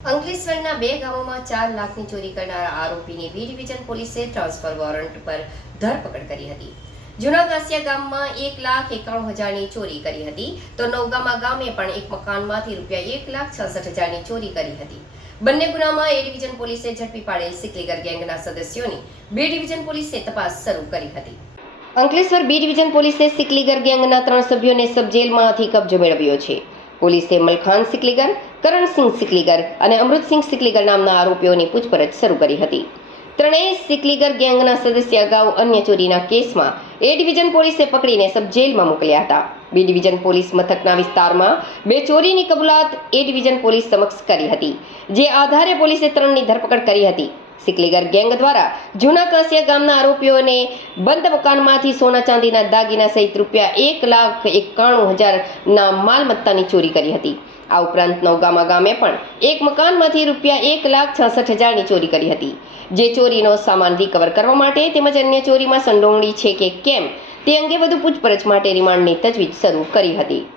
અંકલેશ્વરના 2 ગામોમાં 4 લાખની ચોરી કરનારા આરોપીની બી ડિવિઝન પોલીસે ટ્રાન્સફર વોરંટ પર ધરપકડ કરી હતી. જૂના ઘાસિયા ગામમાં 1,91,000ની ચોરી કરી હતી તો નવગામા ગામે પણ એક મકાનમાંથી રૂપિયા 1,66,000ની ચોરી કરી હતી. બંને ગુનામાં એ ડિવિઝન પોલીસે ઝડપી પાડેલ સિકલીગર ગેંગના સદસ્યોની બી ડિવિઝન પોલીસે તપાસ શરૂ કરી હતી. અંકલેશ્વર બી ડિવિઝન પોલીસે સિકલીગર ગેંગના 3 સભ્યોને સબ જેલમાંથી કબજો મેળવ્યો છે. પોલીસે મલખાન સિકલીગર, કરણસિંહ સિકલીગર અને અમૃતસિંહ સિકલીગર નામના આરોપીઓની પૂછપરછ શરૂ કરી હતી. ત્રણેય સિકલીગર ગેંગના સદસ્ય અગાઉ અન્ય ચોરીના કેસમાં એ ડિવિઝન પોલીસે પકડીને સબ જેલમાં મોકલ્યા હતા. બી ડિવિઝન પોલીસ મથકના વિસ્તારમાં 2 ચોરીની કબૂલાત એ ડિવિઝન પોલીસ સમક્ષ કરી હતી, જે આધારે પોલીસે 3ની ધરપકડ કરી હતી. સિકલીગર ગેંગ દ્વારા જૂના કાસિયા ગામના આરોપીઓને બંધ મકાનમાંથી સોના ચાંદીના દાગીના સહિત રૂપિયા 1,91,000ના માલમત્તાની ચોરી કરી હતી. આ ઉપરાંત નવગામા ગામે પણ એક મકાનમાંથી રૂપિયા 1,66,000ની ચોરી કરી હતી. જે ચોરીનો સામાન રિકવર કરવા માટે તેમજ અન્ય ચોરીમાં સંડોવણી છે કે કેમ તે અંગે વધુ પૂછપરછ માટે રિમાન્ડની તજવીજ શરૂ કરી હતી.